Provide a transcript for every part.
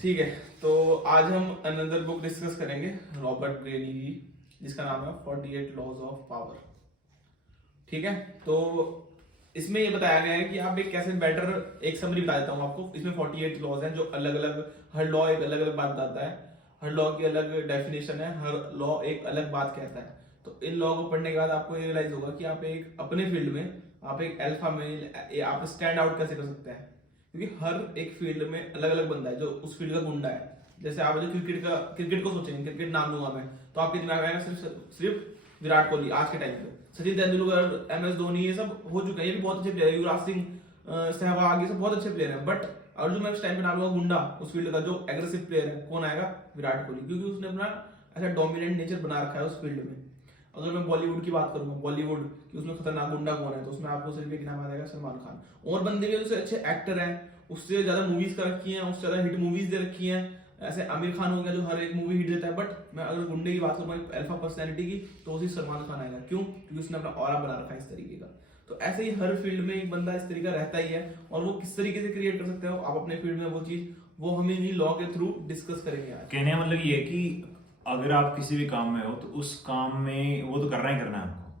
ठीक है, तो आज हम अनदर बुक डिस्कस करेंगे रॉबर्ट ब्रेनी की, जिसका नाम है 48 लॉज ऑफ पावर। ठीक है, तो इसमें ये बताया गया है कि आप एक कैसे बेटर, एक समरी बता देता हूँ आपको। इसमें 48 लॉज हैं जो अलग अलग, हर लॉ एक अलग अलग बात बताता है, हर लॉ की अलग डेफिनेशन है, हर लॉ एक अलग बात कहता है। तो इन लॉ को पढ़ने के बाद आपको ये रियलाइज होगा कि आप एक अपने फील्ड में, आप एक अल्फा मेल, आप स्टैंड आउट कैसे कर सकते हैं। क्योंकि हर एक फील्ड में अलग अलग बंदा है जो उस फील्ड का गुंडा है। जैसे आप जो क्रिकेट को सोचेंगे, क्रिकेट नाम लूंगा मैं, तो आपके दिमाग में आएगा सिर्फ विराट कोहली आज के टाइम पे, सचिन तेंदुलकर, MS धोनी, ये सब हो चुके हैं, ये भी बहुत अच्छे प्लेयर है, युवराज सिंह, सहवाग, ये सब बहुत अच्छे प्लेयर हैं। बट और जो मैं उस टाइम पे नाम लूंगा गुंडा उस फील्ड का, जो एग्रेसिव प्लेयर है, कौन आएगा? विराट कोहली, क्योंकि उसने अपना ऐसा डोमिनेंट नेचर बना रखा है उस फील्ड में। अगर मैं बॉलीवुड की बात करूंगा, बॉलीवुड की उसमें खतरनाक गुंडा कौन है, तो उसमें आपको सिर्फ एक नाम आ जाएगा, सलमान खान। और बंदे भी उससे अच्छे एक्टर हैं, उससे ज्यादा मूवीज कर रखी हैं, उससे ज्यादा हिट मूवीज दे रखी हैं। ऐसे आमिर खान हो गया जो हर एक मूवी हिट देता है। बट मैं अगर गुंडे की बात करूँ अल्फा पर्सनैलिटी की, तो उसी सलमान खान आएगा। क्यों? क्योंकि उसने अपना ऑरा बना रखा है इस तरीके का। तो ऐसे ही हर फील्ड में एक बंदा इस तरीका रहता ही है, और वो किस तरीके से क्रिएट कर सकते हो आप अपने फील्ड में वो चीज, वो हम इन्हीं लॉ के थ्रू डिस्कस करेंगे आज। कहने का मतलब ये है कि अगर आप किसी भी काम में हो तो उस काम में वो तो करना ही करना है आपको,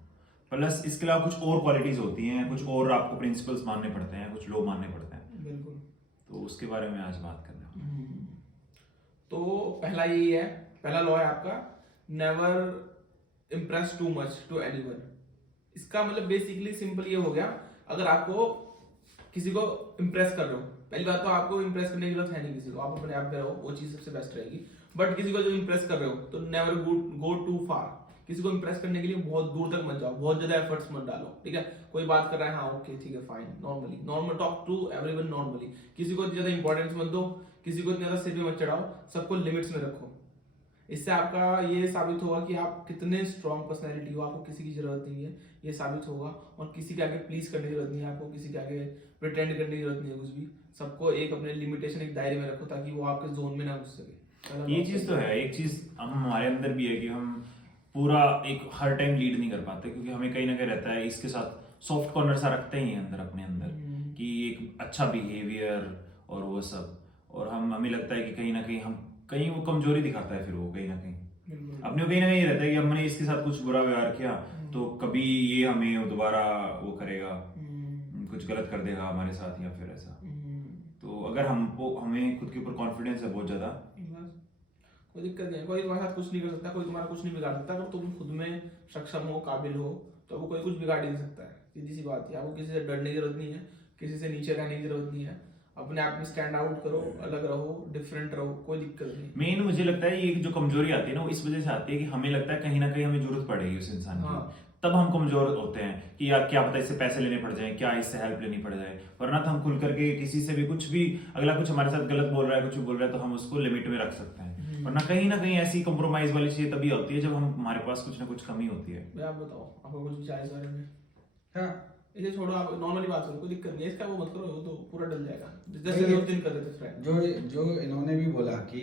प्लस इसके अलावा कुछ और क्वालिटीज होती हैं, कुछ और आपको प्रिंसिपल्स मानने पड़ते हैं, कुछ लॉ मानने पड़ते हैं। बिल्कुल, तो उसके बारे में आज बात करना है। तो पहला यही है, पहला लॉ है आपका, never impress too much to anyone. इसका मतलब बेसिकली सिंपल ये हो गया, अगर आपको किसी को इम्प्रेस कर रहे हो, पहली बात तो आपको इम्प्रेस करने की जरूरत है नहीं किसी को, आप अपने आप में रहो, वो चीज सबसे बेस्ट रहेगी। बट किसी को जो इम्प्रेस कर रहे हो, तो नेवर गो टू फार। किसी को इम्प्रेस करने के लिए बहुत दूर तक मत जाओ, बहुत ज्यादा एफर्ट्स मत डालो। ठीक है, कोई बात कर रहा है, हाँ ओके ठीक है fine, normally normal talk to everyone normally. किसी को ज्यादा इंपॉर्टेंस मत दो, किसी को ज्यादा सिर पे मत चढ़ाओ, सबको लिमिट्स में रखो। इससे आपका ये साबित होगा कि आप कितने स्ट्रॉन्ग पर्सनैलिटी हो, आपको किसी की जरूरत नहीं है, ये साबित होगा। और किसी के आगे प्लीज करने की जरूरत नहीं है आपको, किसी के आगे प्रिटेंड करने की जरूरत नहीं है कुछ भी। सबको एक अपने लिमिटेशन, एक दायरे में रखो, ताकि वो आपके जोन में ना घुस सके। ये चीज तो है, एक चीज हम हमारे अंदर भी है कि हम पूरा एक हर टाइम लीड नहीं कर पाते, क्योंकि हमें कहीं ना कहीं रहता है इसके साथ सॉफ्ट कॉर्नर सा रखते ही हैं अंदर अपने अंदर, कि एक अच्छा बिहेवियर और वो सब। और हमें लगता है कि कहीं ना कहीं हम कहीं वो कमजोरी दिखाता है, फिर वो कहीं ना कहीं अपने को कहीं ना कहीं रहता है कि हमने इसके साथ कुछ बुरा व्यवहार किया तो कभी ये हमें दोबारा वो करेगा, कुछ गलत कर देगा हमारे साथ, या फिर ऐसा। तो अगर हमको हमें खुद के ऊपर कॉन्फिडेंस है बहुत ज्यादा, कोई दिक्कत नहीं है, कोई तुम्हारे साथ कुछ नहीं कर सकता, कोई तुम्हारा कुछ नहीं बिगाड़ सकता। अगर तुम खुद में सक्षम हो, काबिल हो, तो वो कोई कुछ बिगाड़ ही नहीं सकता है। सीधी सी बात है, आपको किसी से डरने की जरूरत नहीं है, किसी से नीचे रहने की जरूरत नहीं है। अपने आप में स्टैंड आउट करो, अलग रहो, डिफरेंट रहो, कोई दिक्कत नहीं। मेन मुझे लगता है ये जो कमजोरी आती है ना, वो इस वजह से आती है कि हमें लगता है कहीं ना कहीं हमें जरूरत पड़ेगी उस इंसान की। तब हम कमजोर होते हैं कि यार क्या पता इससे पैसे लेने पड़ जाए, क्या इससे हेल्प लेनी पड़ जाए। वरना तो हम खुल करके किसी से भी कुछ भी, अगला कुछ हमारे साथ गलत बोल रहा है, कुछ बोल रहा है, तो हम उसको लिमिट में रख सकते हैं। वरना कहीं ना कहीं ऐसी कॉम्प्रोमाइज वाली चीज तभी होती है जब हमारे पास कुछ ना कुछ कमी होती है। आप बताओ, आपको कुछ विचार इस बारे में? हाँ, इसे छोड़ो, आप नॉर्मली बात करो, कोई दिक्कत नहीं है, इसका वो मत करो, वो तो पूरा डल जाएगा जैसे 2 दिन कर रहे थे फ्रेंड। जो इन्होंने भी बोला कि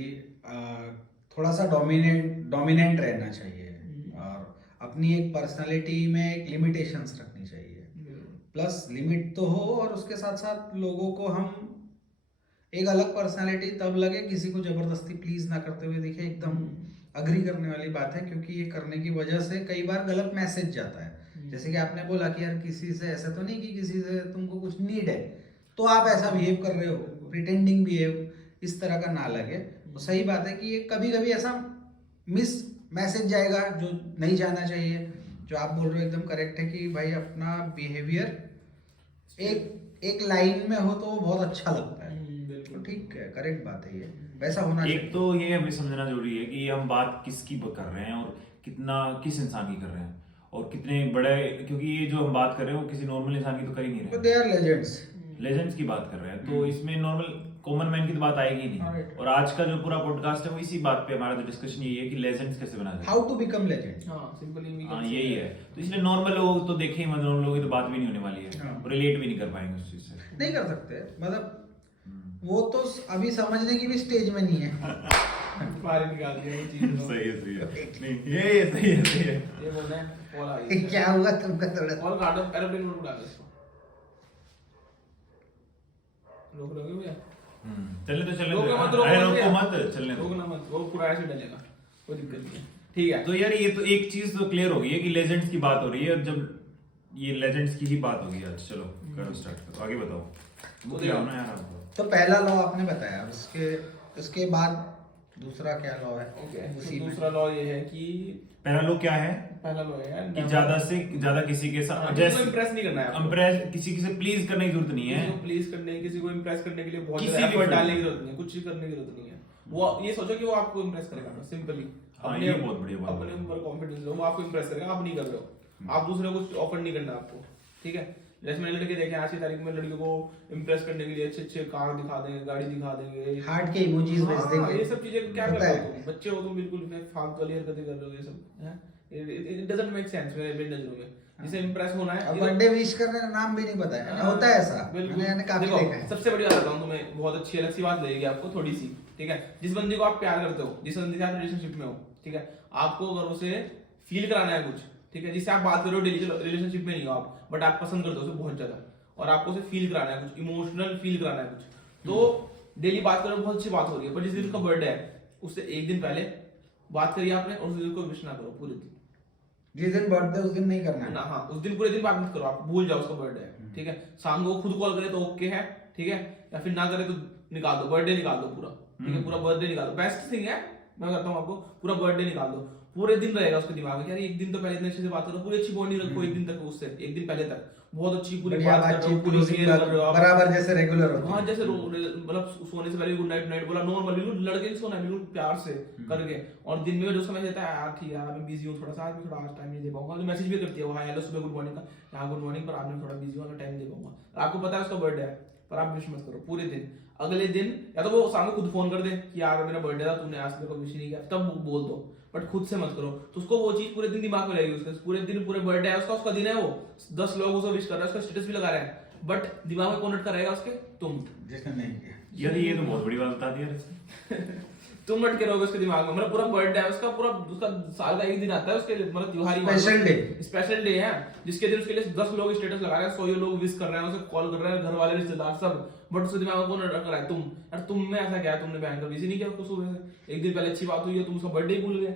थोड़ा सा डोमिनेंट रहना चाहिए, और अपनी एक पर्सनालिटी में एक लिमिटेशंस रखनी चाहिए। प्लस लिमिट तो हो, और उसके साथ साथ लोगों को हम एक अलग पर्सनालिटी तब लगे किसी को जबरदस्ती प्लीज ना करते हुए दिखे। एकदम अग्री करने वाली बात है, क्योंकि ये करने की वजह से कई बार गलत मैसेज जाता है। जैसे कि आपने बोला कि यार किसी से ऐसा तो नहीं कि किसी से तुमको कुछ नीड है तो आप ऐसा बिहेव कर रहे हो, प्रिटेंडिंग बिहेव, इस तरह का ना लगे। तो सही बात है कि ये कभी कभी ऐसा मिस मैसेज जाएगा जो नहीं जाना चाहिए। जो आप बोल रहे हो एकदम करेक्ट है कि भाई अपना बिहेवियर एक लाइन में हो तो वो बहुत अच्छा लगता है। बिल्कुल ठीक है, करेक्ट बात है, ये वैसा होना चाहिए। एक तो ये हमें समझना जरूरी है कि हम बात किसकी कर रहे हैं और कितना किस इंसान की कर रहे हैं, और कितने बड़े, क्योंकि ये जो हम बात कर रहे हैं वो किसी नॉर्मल इंसान की तो कर ही नहीं रहे, दे आर लेजेंड्स की बात कर रहे हैं। तो इसमें नॉर्मल कॉमन मैन की तो बात आएगी नहीं। और आज का जो पूरा पॉडकास्ट है वो इसी बात पे, हमारा जो डिस्कशन यही है कि लेजेंड्स कैसे बना जाए, हाउ टू बिकम लेजेंड। हाँ, सिंपली यही है। तो इसलिए नॉर्मल लोग तो देखे ही, नॉर्मल लोगों की तो बात भी नहीं होने वाली है, रिलेट भी नहीं कर पाएंगे उस चीज से, नहीं कर सकते। मतलब वो तो अभी समझने की भी स्टेज में नहीं है। बाहर निकाल दिया वो चीज। सही है नहीं, ये सही है। ये बोलना है कॉल आ गई, क्या हुआ तुमका? थोड़ा कॉल काटो, एरोप्लेन मोड में डालो इसको। रोक लोगे भैया? चलने तो चलने रोको मत, दो, रोको अरे मत रोको भैया। मत, चलने दो। रोकना मत, वो पूरा ऐसे डलेगा, कोई दिक्कत नहीं है, ठीक है। तो यार ये तो एक चीज तो क्लियर हो गई है कि लेजेंड्स की बात हो रही है, जब ये लेजेंड्स की ही बात होगी आज। चलो करो, स्टार्ट करो, आगे बताओ। तो क्या होना यार आपको? तो पहला लॉ आपने बताया, उसके बाद दूसरा क्या लॉ है? ओके, उसी तो में दूसरा लॉ ये है कि पहला लोग क्या है पहला लॉ है कि ज्यादा से ज्यादा किसी के साथ जैसे इंप्रेस नहीं करना है आपको। इम्प्रेस, किसी से प्लीज करने की जरूरत नहीं किसी है। को प्लीज करने, किसी को इम्प्रेस करने के लिए बहुत किसी ज्यादा भी एफर्ट फील्ड डालने की जरूरत नहीं है, कुछ भी करने की जरूरत नहीं है। वो ये सोचो कि वो आपको इम्प्रेस करेगा, सिंपली। हाँ, ये बहुत बढ़िया बात अपने है। ऊपर कॉन्फिडेंस लो, वो आपको इम्प्रेस करेगा, आप नहीं कर रहे हो। आप दूसरे को कुछ ऑफर नहीं करना आपको, ठीक है। जैसे मैंने लड़के देखे आज की तारीख में, लड़कियों को इम्प्रेस करने के लिए अच्छे अच्छे कार दिखा देंगे, गाड़ी दिखा देंगे, हार्ट के इमोजीज भेज हाँ, देंगे। ये सब चीजें क्या कर होता रहे है। हो तुम? बच्चे हो तुम, बिल्कुल फालतू वाली हरकतें कर रहे हो, ये सब हैं? It doesn't make sense मेरी नजरों में। जिसे इम्प्रेस होना है, अब बर्थडे विश करने का नाम भी नहीं पता है, होता है ऐसा, मैंने काफी देखो, देखा है। सबसे बड़ी बात बताऊं तुम्हें, बहुत अच्छी अलग सी बात लगेगी आपको थोड़ी सी, ठीक है। जिस बंदे को आप प्यार करते हो, जिस बंदे के साथ रिलेशनशिप में हो, ठीक है, आपको अगर उसे फील कराना है कुछ, ठीक है, जिससे आप बात कर रहे हो डेली, रिलेशनशिप में नहीं हो आप, बट आप पसंद करते हो उसे बहुत ज्यादा, और आपको उसे फील कराना है कुछ, इमोशनल फील कराना है कुछ, तो डेली बात करो, बहुत अच्छी बात हो रही है। पर जिस दिन उसका बर्थडे है, उससे एक दिन पहले बात करिए आपने, और उस दिन को विश ना करो पूरे दिन। जिस दिन बर्थडे उस दिन नहीं करना ना, है। हाँ, उस दिन पूरे दिन बात मत करो, आप भूल जाओ उसका बर्थडे है, ठीक है। शाम को वो खुद कॉल करे तो ओके है, ठीक है, या फिर ना करे तो निकाल दो, बर्थडे निकाल दो पूरा, ठीक है, पूरा बर्थडे निकाल दो। बेस्ट थिंग है, मैं कहता हूँ आपको, पूरा बर्थडे निकाल दो। पूरे दिन रहेगा उसके दिमाग में, यार एक दिन तो पहले इतने अच्छे से बात करो, पूरी अच्छी बॉन्डिंग रखो एक दिन तक उससे, एक दिन पहले तक बहुत अच्छी पूरी बढ़िया बात कर रहे हो, बातचीत, पूरी शेयर कर रहे हो आप, बराबर जैसे रेगुलर होती हाँ, है। जैसे मतलब सोने से पहले गुड नाइट नाइट बोला, नॉर्मल बिल्कुल लड़के नहीं सोना, बिल्कुल प्यार से करके। और दिन में जो समय रहता है, यार ठीक है यार मैं बिजी हूँ थोड़ा सा, आज मैं थोड़ा आज टाइम नहीं दे पाऊंगा, तो मैसेज भी करती है वो, हाय हेलो सुबह गुड मॉर्निंग का, यहाँ गुड मॉर्निंग, पर आज मैं थोड़ा बिजी हूँ, मैं टाइम दे पाऊंगा। आपको पता है उसका बर्थडे है, पर आप विश मत करो पूरे दिन। अगले दिन या तो वो सामने खुद फोन कर दे कि यार मेरा बर्थडे था, तूने आज मेरे को विश नहीं किया, तब बोल दो, बट खुद से मत करो। तो उसको वो चीज पूरे दिन दिमाग में रहेगी, उसके पूरे दिन, पूरे बर्थडे है उसका, उसका दिन है, वो 10 लोग उसे विश कर रहे हैं, उसका स्टेटस भी लगा रहे हैं, बट दिमाग में कौन अटका रहेगा उसके? तुम। जिसने नहीं किया। यार ये तो बहुत बड़ी बात बता दी यार इसने। तुम अटके रहोगे उसके दिमाग में, मतलब पूरा बर्थडे है उसका, पूरा उसका साल का एक दिन आता है उसके लिए, मतलब त्योहारी स्पेशल डे, स्पेशल डे है, जिसके दिन उसके लिए 10 लोग स्टेटस लगा रहे हैं, 100 लोग विश कर रहे हैं, उसे कॉल कर रहे हैं, घर वाले रिश्तेदार सब, बट उसके दिमाग में कौन अटक रहा है? तुम। यार तुम में ऐसा क्या है, तुमने बैंक का विश नहीं किया उसको सुबह से, एक दिन पहले अच्छी बात हुई है, तुम उसका बर्थडे ही भूल गए,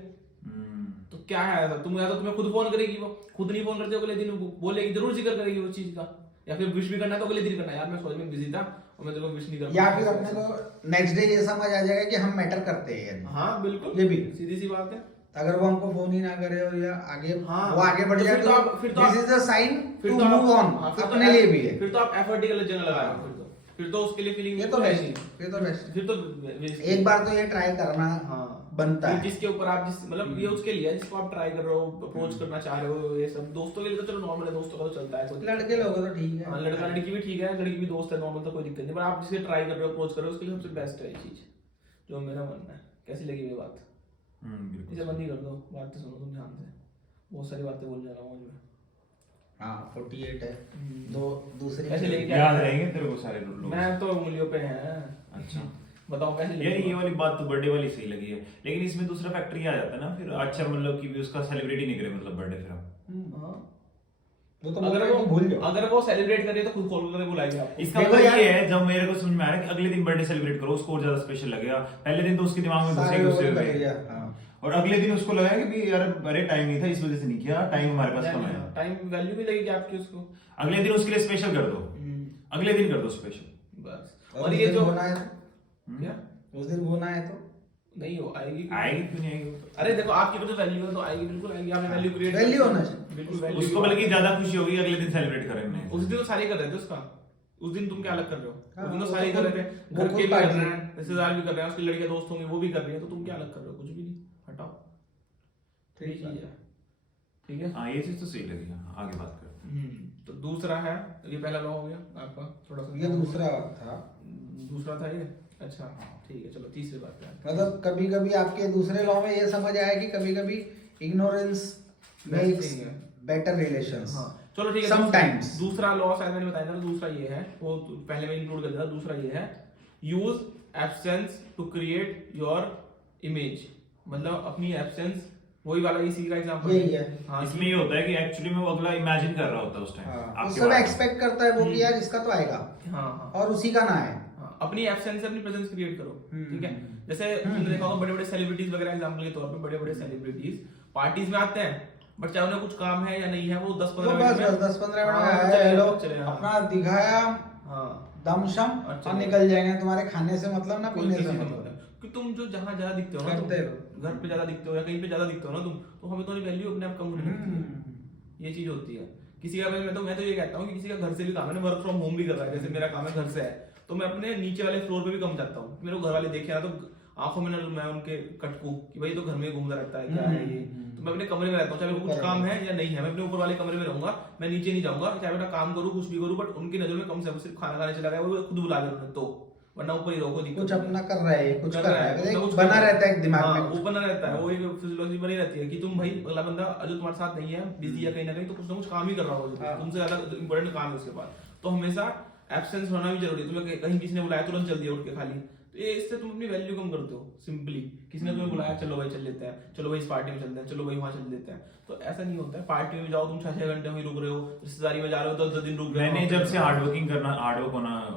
तो क्या है ऐसा? तुम, या तो तुम्हें खुद फोन करेगी, वो खुद नहीं फोन करते, अगले दिन बोलेगी, जरूर जिक्र करेगी वो चीज का, या फिर विश भी करना है तो अगले दिन करना है, यार मैं सॉरी में बिजी था और मैं तेरे को विश नहीं कर या पाया। फिर अपने को नेक्स्ट डे ये समझ आ जाएगा कि हम मैटर करते हैं यानी। हाँ बिल्कुल, ये भी सीधी सी बात है। अगर वो हमको फोन ही ना करे और या आगे हाँ, वो आगे बढ़ तो जाए फिर तो आप- फिर तो दिस इज अ साइन फिर टू तो आप- मूव ऑन, हाँ, फिर तो अपने लिए भी है। फिर तो आप एफर्ट ही गलत जगह लगा रहे हो, फिर तो उसके लिए फीलिंग ये तो बेस्ट, ये तो बेस्ट। फिर तो waste- एक बार तो ये ट्राई करना हाँ बनता फिर है। जिसके ऊपर आप जिस मतलब ये उसके लिए है, जिसको आप ट्राई कर रहे हो, अप्रोच करना चाह रहे हो, ये सब दोस्तों के लिए तो चलो नॉर्मल है, दोस्तों का तो चलता है कुछ। लड़के लोग तो ठीक है। हाँ, लड़का लड़की भी ठीक है, लड़की भी दोस्त है, नॉर्मल तो कोई दिक्कत नहीं, पर आप जिसे ट्राई कर रहे हो, अप्रोच कर रहे हो, उसके लिए सबसे बेस्ट है ये चीज, जो मेरा मानना है। कैसी लगी ये बात? बिल्कुल। इसे बंद ही कर दो, बात तो सुनो तुम ध्यान से, बहुत सारी बातें बोलने जा रहा हूँ मैं। हाँ 48 है, दो दूसरी ऐसे लेके याद रहेंगे तेरे को सारे लोग? मैं तो उंगलियों पे है। अच्छा, बताओ कैसे लगी? यार ये वाली बात तो बर्थडे वाली सही लगी है, लेकिन इसमें दूसरा फैक्टर ये आ जाता है ना फिर, अच्छा मतलब कि भी उसका सेलिब्रेट ही नहीं करे, मतलब बर्थडे फिर आप हाँ। वो तो अगर वो भूल जाओ। अगर वो सेलिब्रेट करे तो खुद कॉल करके बुलाएंगे आपको। इसका देखो मतलब यार- ये है, जब मेरे को समझ में आ रहा है कि अगले दिन बर्थडे सेलिब्रेट करो, उसको और ज्यादा स्पेशल लगेगा। पहले दिन तो उसके दिमाग में सारे घुसे लोग घुसे लगेगा, हुए, हाँ। और अगले दिन उसको लगा कि भी यार अरे टाइम नहीं था, इस वजह से नहीं किया, टाइम हमारे पास कम है। टाइम वैल्यू भी लगेगी आपकी उसको। अगले दिन उसके लिए स्पेशल कर दो, अगले दिन कर दो स्पेशल बस। और और उस ये दिन जो होना है क्या उस दिन वो ना है तो नहीं हो आएगी आएगी क्यों नहीं आएगी? अरे देखो आपकी तो वैल्यू है तो आएगी, बिल्कुल आएगी। आपने वैल्यू क्रिएट वैल्यू होना चाहिए। बिल्कुल वैल्यू। उसको बल्कि ज्यादा खुशी होगी अगले दिन सेलिब्रेट करेंगे। उस दिन तो सारे कर रहे थे उसका, उस दिन तुम क्या अलग कर रहे हो? हाँ, उस दिन तो वो सारे तो कर रहे थे, वो घर खुद के भी कर पार्टी रहे है। हैं, रिश्तेदार भी कर रहे हैं, उसकी लड़कियां दोस्त होंगी वो भी कर रही है, तो तुम क्या अलग कर रहे हो? कुछ भी नहीं, हटाओ। ठीक ठीक है। है, ठीक है। हाँ ये चीज तो सही लगी, हाँ, आगे बात करते हैं। तो दूसरा है, ये पहला लॉ हो गया आपका, थोड़ा सा ये दूसरा था। दूसरा था ये। अच्छा ठीक है, चलो तीसरी बात है। मतलब कभी कभी आपके दूसरे लॉ में ये समझ आया कि कभी कभी इग्नोरेंस मेक्स thing है। Better relations. हाँ चलो ठीक है। Sometimes। दूसरा लॉ शायद मैंने बताया था, दूसरा ये है, वो पहले में इंक्लूड कर दिया था। दूसरा ये है, use absence to create your image, मतलब अपनी एब्सेंस, वही वाला इसी का एग्जांपल यही है। हाँ इसमें ये होता है कि एक्चुअली में वो अगला इमेजिन कर रहा होता है उस टाइम हाँ, आपके सब बारे में। एक्सपेक्ट करता है वो कि यार इसका तो आएगा हाँ हाँ और उसी का ना है। हाँ, अपनी एब्सेंस से अपनी प्रेजेंस क्रिएट करो, ठीक है। जैसे तुमने देखा होगा बड़े बड़े सेलिब्रिटीज वगैरह, एग्जांपल के तौर पे बड़े बड़े सेलिब्रिटीज पार्टीज में आते हैं, बट चाहे उन्हें कुछ काम है या नहीं है, वो 10-15 मिनट में 10-15 मिनट में हाँ, आया, चले हेलो, चले, हाँ। अपना दिखाया, हाँ दमशम अच्छा, और निकल जाएंगे। तुम्हारे खाने से मतलब ना कोई पीने किसी से का मतलब। मतलब कि तुम जो जहाँ ज्यादा दिखते हो ना, करते तुम घर पे ज्यादा दिखते हो या कहीं पे ज्यादा दिखते हो ना तुम, तो हमें तो वैल्यू अपने आप कम होने लगती है। ये चीज होती है। किसी का मैं तो ये कहता हूँ कि किसी का घर से भी काम है ना, वर्क फ्रॉम होम भी कर रहा है, जैसे मेरा काम है घर से है, तो मैं अपने नीचे वाले फ्लोर पे भी कम जाता हूँ। मेरे को घर वाले देखे ना तो आंखों में ना मैं उनके कटकू कि भाई तो घर में घूमता रहता है, क्या है ये। तो मैं अपने कमरे में रहता हूँ, चाहे मेरे को कुछ काम है या नहीं है, मैं अपने ऊपर वाले कमरे में रहूंगा, मैं नीचे नहीं जाऊंगा, चाहे बेटा काम करूँ कुछ भी करूँ, बट उनकी नजर में कम से कम सिर्फ खाना खाने चला गया, वो खुद बुला लिया उन्होंने, तो वरना ऊपर ही रहो, कुछ अपना कर रहा है, कुछ कर रहा है, कुछ ना कुछ बना कर रहता है एक दिमाग हाँ, में। वो बना रहता है, वो एक फिजियोलॉजी बनी रहती है कि तुम भाई अगला बंदा जो तुम्हारे साथ नहीं है, बिजी है कहीं ना कहीं, तो कुछ ना कुछ काम ही कर रहा होगा, हाँ। तुमसे ज्यादा इंपॉर्टेंट काम है उसके पास। तो हमेशा एब्सेंस होना भी जरूरी है। तुम्हें कहीं किसी ने बुलाया तुरंत जल्दी उठ के खाली, तो ये इससे तुम अपनी वैल्यू कम करते हो। सिंपली किसी ने तुम्हें बुलाया, चलो भाई चल लेते हैं, चलो भाई इस पार्टी में चलते हैं, चलो भाई वहां चल लेते हैं, तो ऐसा नहीं होता है। पार्टी में जाओ तुम 6-6 घंटे वहीं रुक रहे हो, रिश्तेदारी में जा रहे हो 10 दिन रुक रहे हो। मैंने जब से हार्ड वर्क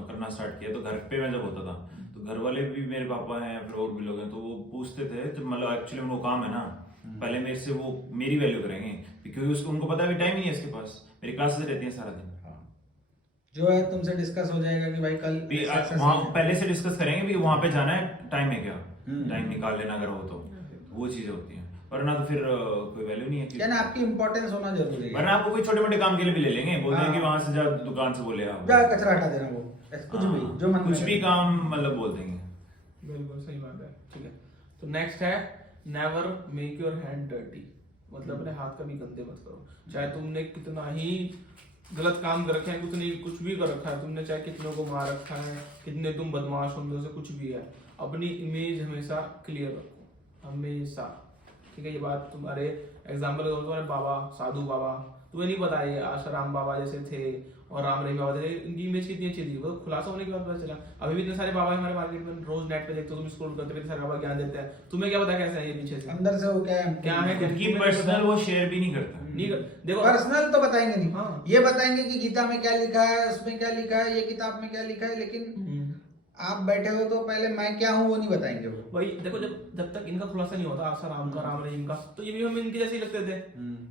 करना स्टार्ट किया, तो घर पे मैं जब होता था तो घर वाले भी, मेरे पापा हैं फिर और भी लोग हैं, तो वो पूछते थे जब मतलब एक्चुअली उनको काम है ना, पहले मेरे से वो मेरी वैल्यू करेंगे, क्योंकि उसको उनको पता है टाइम ही नहीं है इसके पास, मेरी क्लासेस रहती हैं सारा दिन। जो है तुमसे डिस्कस हो जाएगा कि भाई कल वहाँ पहले से डिस्कस करेंगे भी वहां पे जाना है, टाइम है क्या, टाइम निकाल लेना अगर हो तो, वो चीजें होती हैं। वरना तो फिर कोई वैल्यू नहीं है क्या ना, आपकी इंपॉर्टेंस होना जरूरी है। वरना आपको कोई छोटे मोटे काम के लिए भी ले लेंगे, बोलते हैं हाँ। कि वहां से जा, दुकान से बोले आप जा कचरा हटा देना, वो कुछ भी जो मन में कुछ भी करे। काम मतलब बोल देंगे। बिल्कुल सही बात है, ठीक है। तो नेक्स्ट है never make your hand dirty, मतलब अपने हाथ कभी गंदे मत करो। चाहे तुमने कितना ही गलत काम कर रखे हैं, कुछ भी कर रखा है तुमने, चाहे कितनों को मार रखा है, कितने तुम बदमाश हो, से कुछ भी है, अपनी इमेज हमेशा क्लियर रखो, हमेशा, ठीक है। ये बात तुम्हारे एग्जाम्पल के तुम्हारे बाबा, साधु बाबा, तुम्हें नहीं पता ये आशाराम बाबा जैसे थे और राम रहीम बाबा थे, इनकी इमेज कितनी अच्छी थी, वो खुलासा होने के बाद पता चला। अभी भी इतने सारे बाबा हमारे मार्केट में, रोज नेट पे देखते हो तुम, स्क्रॉल करते हुए सारे बाबा ज्ञान देते हैं, तुम्हें क्या पता कैसे है ये पीछे से, अंदर से वो क्या है उनकी पर्सनल वो शेयर भी नहीं करता। नहीं देखो पर्सनल तो बताएंगे नहीं। हाँ। ये बताएंगे कि गीता में क्या लिखा है, उसमें क्या लिखा है, ये किताब में क्या लिखा है, लेकिन आप बैठे हो तो पहले मैं क्या हूँ वो नहीं बताएंगे वो। वही देखो, जब तक इनका खुलासा नहीं होता आशा राम का, राम रहीम का, तो ये भी हमें इनके जैसे ही लगते थे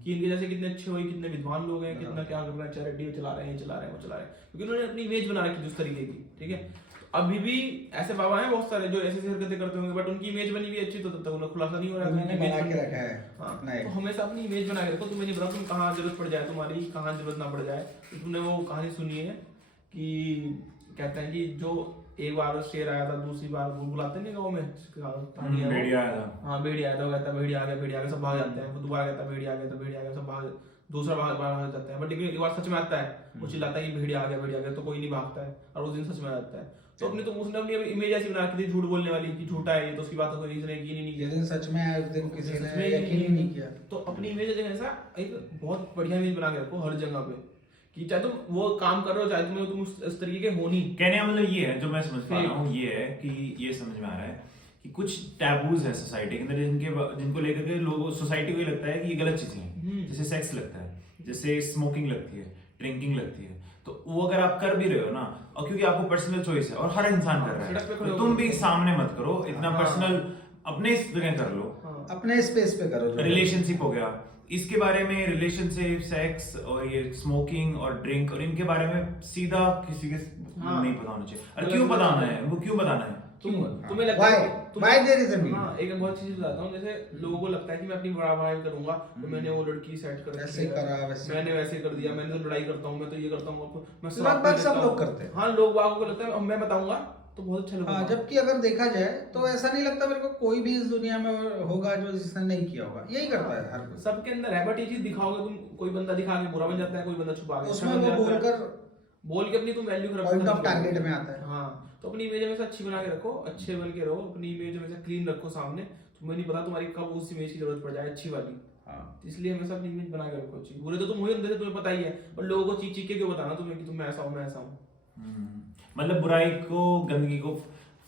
कि इनके जैसे कितने अच्छे हुए, कितने विद्वान लोग हैं, कितना क्या कर रहे हैं, चैरिटी चला रहे हैं, चला रहे हैं, वो चला रहे हैं, क्योंकि उन्होंने अपनी इमेज बना रखी उस तरीके की, ठीक है। अभी भी ऐसे बाबा हैं बहुत सारे जो ऐसी हरकतें करते होंगे, बट उनकी इमेज बनी हुई अच्छी, तो तब तक उन्हें खुलासा नहीं हो रहा उन्होंने है, बना के रखा है। हाँ, अपना एक। तो हमेशा अपनी इमेज बना के रखो। तुम्हें नहीं पता तुम कहाँ जरूरत पड़ जाए तुम्हारी, कहाँ जरूरत ना पड़ जाए। तो तुमने वो कहानी सुनी है कि कहते हैं कि जो एक बार शेर आया था, दूसरी बार वो बुलाते नहीं गाँव में, भेड़िया आया था। हाँ भेड़िया आया था, वो कहता भेड़िया आ गया, सब भाग जाते हैं। वो दोबारा कहता भेड़िया आ गया, तो भेड़िया आ गया, सब भाग, दूसरा भाग जाते हैं। बट लेकिन एक बार सच में आता है, वो चिल्लाता है कि भेड़िया आ गया, तो कोई नहीं भागता है, और उस दिन सच में आ जाता है। तो अपनी तो उसने अपनी इमेज ऐसी बना रखी थी झूठ बोलने वाली कि झूठा है ये, तो उसकी बात कोई इसने यकीन ही नहीं किया। जिस दिन सच में आया उस दिन किसी ने यकीन ही नहीं किया। तो अपनी इमेज हमेशा एक बहुत बढ़िया इमेज बना के रखो हर जगह पे, कि चाहे तुम वो काम कर रहे हो, चाहे तुम उस तरीके के हो नहीं। कहने का मतलब ये है, जो मैं समझ पा रहा हूँ ये है कि ये समझ में आ रहा है कि कुछ टैबूज है सोसाइटी के अंदर, जिनको लेकर के लोगों सोसाइटी को ये लगता है कि ये गलत चीजें हैं। जैसे सेक्स लगता है, जैसे स्मोकिंग लगती है, ड्रिंकिंग लगती है, तो वो अगर आप कर भी रहे हो ना, और क्योंकि आपको पर्सनल चॉइस है और हर इंसान कर रहा है, तो तुम भी सामने मत करो इतना पर्सनल, अपने जगह कर लो, अपने स्पेस पे करो। रिलेशनशिप हो गया, इसके बारे में रिलेशनशिप, सेक्स और ये स्मोकिंग और ड्रिंक और इनके बारे में सीधा किसी के नहीं पता होना चाहिए। और क्यों बताना है, वो क्यों बताना है? तुम्हें लगता है why there is a need? हाँ, एक बहुत चीज बताता हूँ। जैसे लोगों को लगता है कि मैं अपनी बड़ा करूंगा, तो मैंने वो लड़की सेट कर ऐसे करा, वैसे मैंने वैसे कर दिया, मैंने तो लड़ाई करता हूँ, मैं तो ये करता हूँ, मैं लगभग सब लोग करते हैं। हाँ, लोग बागों को लगता है मैं बताऊंगा तो बहुत अच्छा लगेगा। हाँ, जबकि अगर देखा जाए तो ऐसा नहीं लगता मेरे को कोई भी इस दुनिया में होगा जो जिसने नहीं किया होगा, यही करता है हर कोई। सबके अंदर है, बट ये चीज दिखाओगे तुम, कोई बंदा दिखा के बुरा बन जाता है, कोई बंदा छुपा के उसमें वो बोल के अपनी तुम वैल्यू पॉइंट ऑफ टारगेट में आता है। हाँ, तो अपनी इमेज हमेशा अच्छी बना के रखो, अच्छे बन के रहो, अपनी इमेज हमेशा क्लीन रखो सामने। तुम्हें नहीं पता तुम्हारी कब उस इमेज की जरूरत पड़ जाए अच्छी वाली। इसलिए हमेशा अपनी इमेज बना के रखो अच्छी। बुरे तो तुम हो ही अंदर से, तुम्हें पता ही है, और लोगों को चीख के क्यों बताना तुम्हें कि तुम ऐसा हो, मैं ऐसा हूँ। मतलब बुराई को, गंदगी को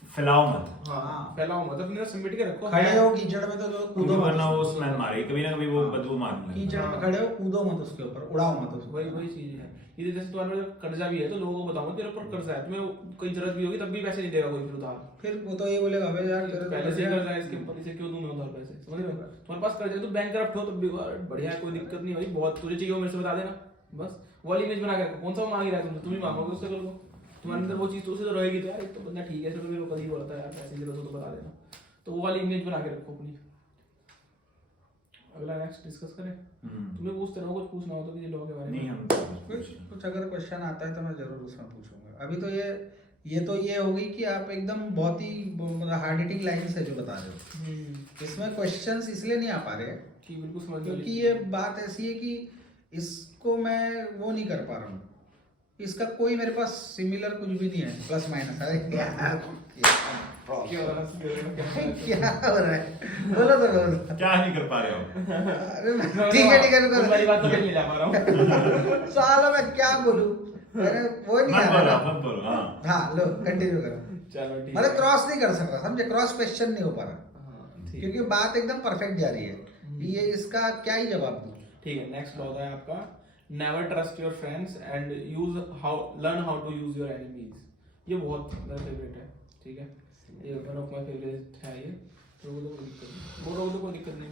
फैलाओ मत। हाँ, फैलाओ मत, अपने समेट के रखो। खड़े हो कीचड़ में तो कूदो, वरना वो स्मेल मारे, कभी ना कभी वो बदबू मारने लगेगा। कीचड़ में खड़े हो, कूदो मत उसके ऊपर, उड़ाओ मत उसको। वही चीज है। ये जैसे तुम्हारे पास कर्जा भी है तो लोगों को बताऊंगा तेरे ऊपर कर्जा है, तुम्हें कोई जरूरत भी होगी तब भी पैसे नहीं देगा कोई फिर उधार। फिर वो तो ये बोलेगा अबे यार तेरे पहले से ही कर्जा है इसके ऊपर, इसे क्यों दूं मैं उधार पैसे, समझ रहे हो? तुम्हारे पास कर्जा है तो बैंकरप्ट हो तब भी बढ़िया है, कोई दिक्कत नहीं भाई, बहुत तुझे चाहिए हो मेरे से बता देना, बस वो वाली इमेज बना के रखो। कौन सा वो मांग रहा है तुमसे, तुम ही मांगोगे उससे, करो तुम्हारे अंदर वो चीज तो उसे तो रहेगी तो यार एक तो बंदा ठीक है चलो मेरे को कभी बोलता है यार पैसे की जरूरत हो तो बता देना, तो वो वाली इमेज बना के रखो अपनी। अगला नेक्स्ट डिस्कस करें। तुम्हें पूछते रहो, कुछ पूछना हो तो किसी लॉ के बारे में। नहीं हम कुछ अगर क्वेश्चन आता है तो मैं जरूर उसमें पूछूंगा। अभी तो ये होगी कि आप एकदम बहुत ही हार्ड हिटिंग लाइन से जो बता रहे हो, इसमें क्वेश्चंस इसलिए नहीं आ पा रहे कि बिल्कुल समझ, क्योंकि ये बात ऐसी है कि इसको मैं वो नहीं कर पा रहा हूँ, इसका कोई मेरे पास सिमिलर कुछ भी नहीं है, प्लस माइनस है क्या हो रहा है, बोलो तो बोलो क्या नहीं कर पा रहे हो? अरे ठीक है तुम्हारी बात तो मैं नहीं जा पा रहा हूँ। साला मैं क्या बोलूं, मैंने वो नहीं मत आ बोलो, रहा। मत बोलो, हाँ। हाँ लो कंटिन्यू करो। चलो ठीक मतलब है। क्रॉस नहीं कर सकता, समझे, क्रॉस क्वेश्चन नहीं हो पा रहा हाँ, ठीक क्योंकि बात एकदम परफेक्ट जा रही है। ये इसका क्या ही जवाब दूं। ठीक है। नेक्स्ट होता है आपका never trust your friends and learn how to use your enemies. ये बहुत मेरा फेवरेट है, ठीक है, ये वन ऑफ माय फेवरेट है ये। तो कोई दिक्कत नहीं, वो तो कोई दिक्कत नहीं।